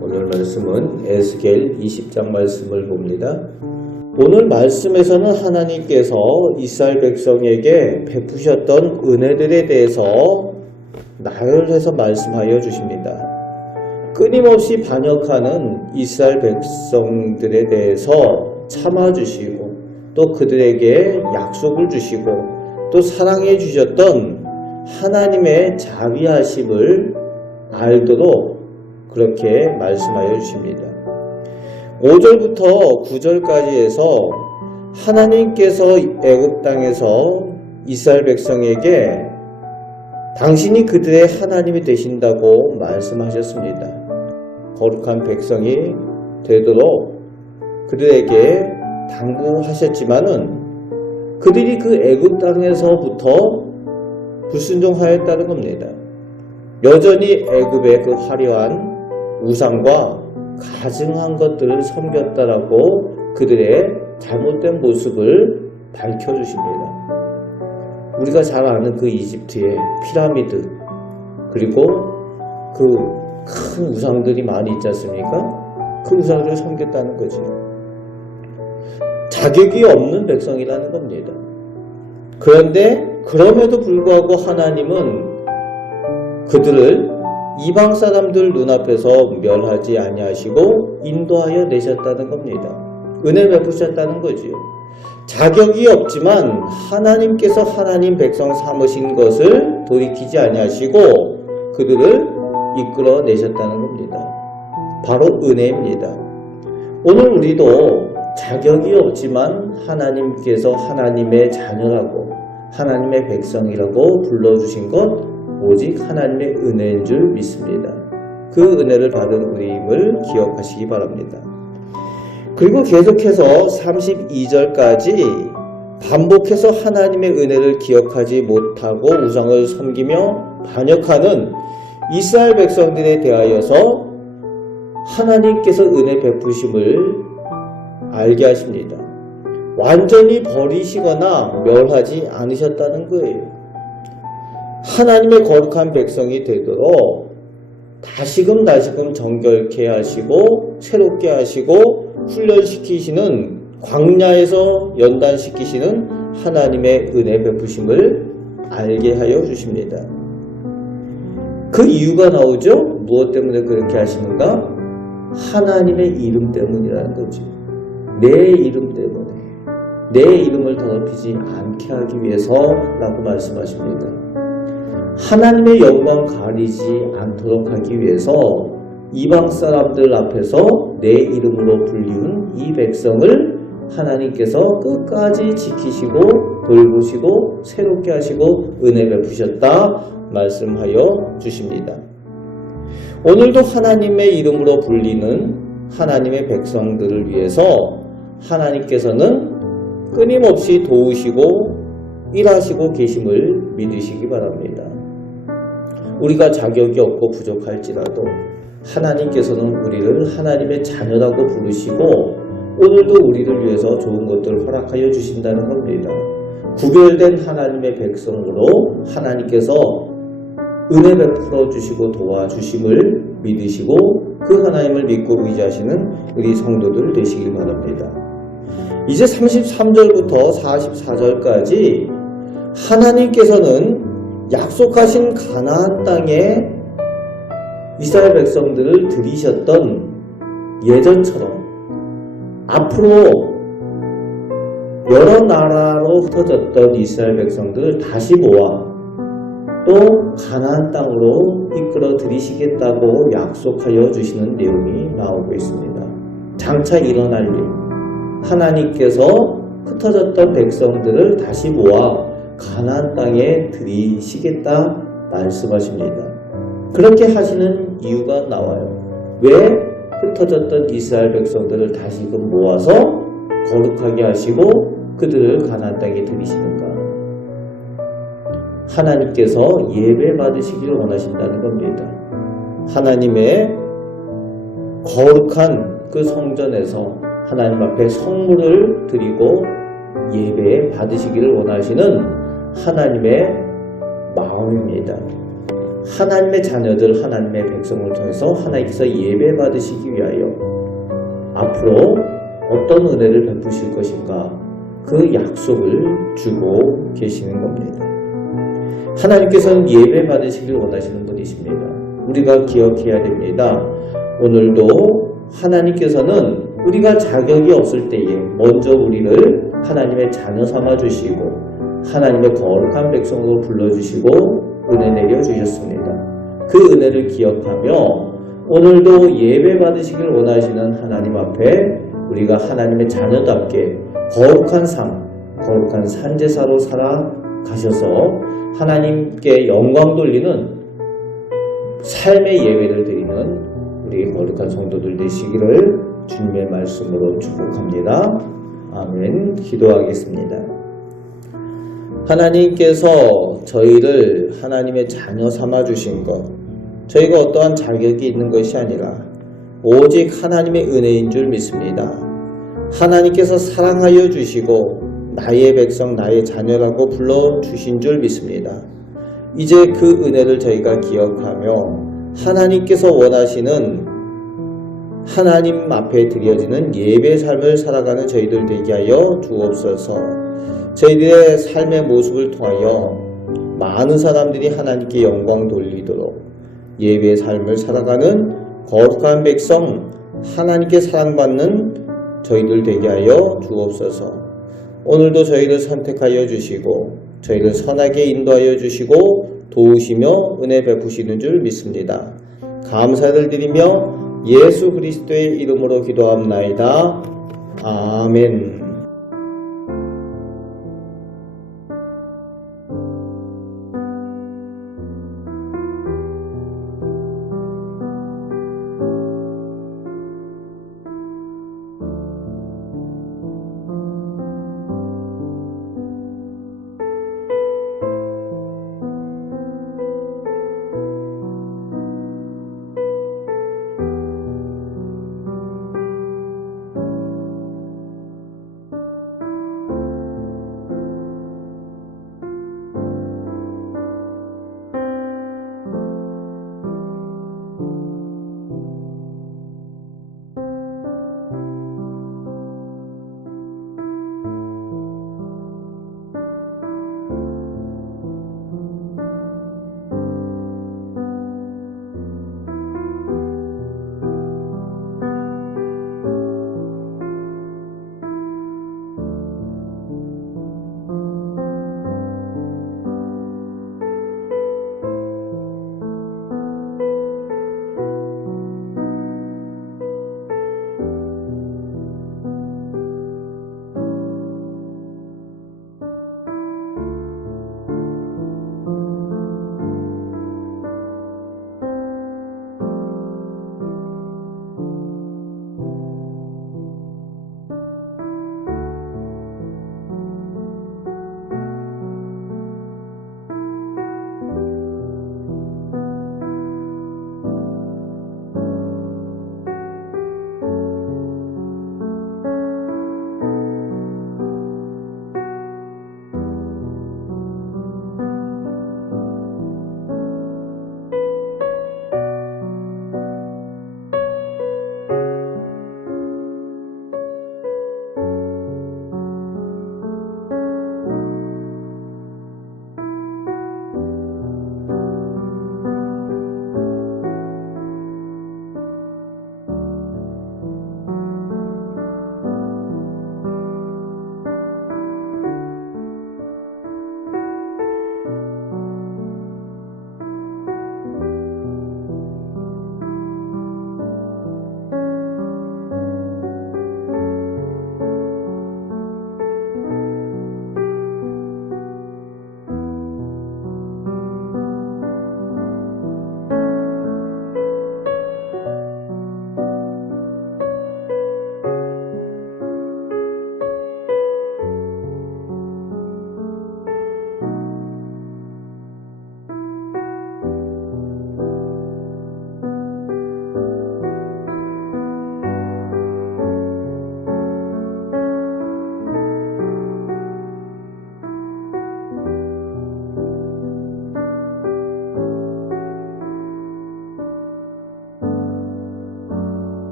오늘 말씀은 에스겔 20장 말씀을 봅니다. 오늘 말씀에서는 하나님께서 이스라엘 백성에게 베푸셨던 은혜들에 대해서 나열해서 말씀하여 주십니다. 끊임없이 반역하는 이스라엘 백성들에 대해서 참아주시고 또 그들에게 약속을 주시고 또 사랑해 주셨던 하나님의 자비하심을 알도록 그렇게 말씀하여 주십니다. 5절부터 9절까지 해서 하나님께서 애굽 땅에서 이스라엘 백성에게 당신이 그들의 하나님이 되신다고 말씀하셨습니다. 거룩한 백성이 되도록 그들에게 당부하셨지만은 그들이 그 애굽 땅에서부터 불순종하였다는 겁니다. 여전히 애굽의 그 화려한 우상과 가증한 것들을 섬겼다라고 그들의 잘못된 모습을 밝혀주십니다. 우리가 잘 아는 그 이집트의 피라미드 그리고 그 큰 우상들이 많이 있지 않습니까? 그 우상들을 섬겼다는 거죠. 자격이 없는 백성이라는 겁니다. 그런데 그럼에도 불구하고 하나님은 그들을 이방 사람들 눈앞에서 멸하지 아니하시고 인도하여 내셨다는 겁니다. 은혜 베푸셨다는 거지요. 자격이 없지만 하나님께서 하나님 백성 삼으신 것을 돌이키지 아니하시고 그들을 이끌어 내셨다는 겁니다. 바로 은혜입니다. 오늘 우리도 자격이 없지만 하나님께서 하나님의 자녀라고 하나님의 백성이라고 불러주신 것 오직 하나님의 은혜인 줄 믿습니다. 그 은혜를 받은 우리임을 기억하시기 바랍니다. 그리고 계속해서 32절까지 반복해서 하나님의 은혜를 기억하지 못하고 우상을 섬기며 반역하는 이스라엘 백성들에 대하여서 하나님께서 은혜 베푸심을 알게 하십니다. 완전히 버리시거나 멸하지 않으셨다는 거예요. 하나님의 거룩한 백성이 되도록 다시금 정결케 하시고 새롭게 하시고 훈련시키시는 광야에서 연단시키시는 하나님의 은혜 베푸심을 알게 하여 주십니다. 그 이유가 나오죠? 무엇 때문에 그렇게 하시는가? 하나님의 이름 때문이라는 거지. 내 이름 때문에 내 이름을 더럽히지 않게 하기 위해서라고 말씀하십니다. 하나님의 영광 가리지 않도록 하기 위해서 이방 사람들 앞에서 내 이름으로 불리운 이 백성을 하나님께서 끝까지 지키시고 돌보시고 새롭게 하시고 은혜 베푸셨다 말씀하여 주십니다. 오늘도 하나님의 이름으로 불리는 하나님의 백성들을 위해서 하나님께서는 끊임없이 도우시고 일하시고 계심을 믿으시기 바랍니다. 우리가 자격이 없고 부족할지라도 하나님께서는 우리를 하나님의 자녀라고 부르시고 오늘도 우리를 위해서 좋은 것들을 허락하여 주신다는 겁니다. 구별된 하나님의 백성으로 하나님께서 은혜 베풀어 주시고 도와주심을 믿으시고 그 하나님을 믿고 의지하시는 우리 성도들 되시길 바랍니다. 이제 33절부터 44절까지 하나님께서는 약속하신 가나안 땅에 이스라엘 백성들을 들이셨던 예전처럼 앞으로 여러 나라로 흩어졌던 이스라엘 백성들을 다시 모아 또 가나안 땅으로 이끌어 들이시겠다고 약속하여 주시는 내용이 나오고 있습니다. 장차 일어날 일, 하나님께서 흩어졌던 백성들을 다시 모아 가나안 땅에 들이시겠다 말씀하십니다. 그렇게 하시는 이유가 나와요. 왜 흩어졌던 이스라엘 백성들을 다시금 모아서 거룩하게 하시고 그들을 가나안 땅에 들이시는가? 하나님께서 예배 받으시기를 원하신다는 겁니다. 하나님의 거룩한 그 성전에서 하나님 앞에 성물을 드리고 예배 받으시기를 원하시는 하나님의 마음입니다. 하나님의 자녀들, 하나님의 백성을 통해서 하나님께서 예배 받으시기 위하여 앞으로 어떤 은혜를 베푸실 것인가, 그 약속을 주고 계시는 겁니다. 하나님께서는 예배 받으시길 원하시는 분이십니다. 우리가 기억해야 됩니다. 오늘도 하나님께서는 우리가 자격이 없을 때에 먼저 우리를 하나님의 자녀 삼아 주시고 하나님의 거룩한 백성으로 불러주시고 은혜 내려주셨습니다. 그 은혜를 기억하며 오늘도 예배 받으시길 원하시는 하나님 앞에 우리가 하나님의 자녀답게 거룩한 삶, 거룩한 산제사로 살아가셔서 하나님께 영광 돌리는 삶의 예배를 드리는 우리 거룩한 성도들 되시기를 주님의 말씀으로 축복합니다. 아멘. 기도하겠습니다. 하나님께서 저희를 하나님의 자녀 삼아 주신 것, 저희가 어떠한 자격이 있는 것이 아니라 오직 하나님의 은혜인 줄 믿습니다. 하나님께서 사랑하여 주시고 나의 백성, 나의 자녀라고 불러주신 줄 믿습니다. 이제 그 은혜를 저희가 기억하며 하나님께서 원하시는 하나님 앞에 드려지는 예배 삶을 살아가는 저희들 되게 하여 주옵소서. 저희들의 삶의 모습을 통하여 많은 사람들이 하나님께 영광 돌리도록 예배의 삶을 살아가는 거룩한 백성, 하나님께 사랑받는 저희들 되게 하여 주옵소서. 오늘도 저희를 선택하여 주시고 저희를 선하게 인도하여 주시고 도우시며 은혜 베푸시는 줄 믿습니다. 감사를 드리며 예수 그리스도의 이름으로 기도합나이다. 아멘.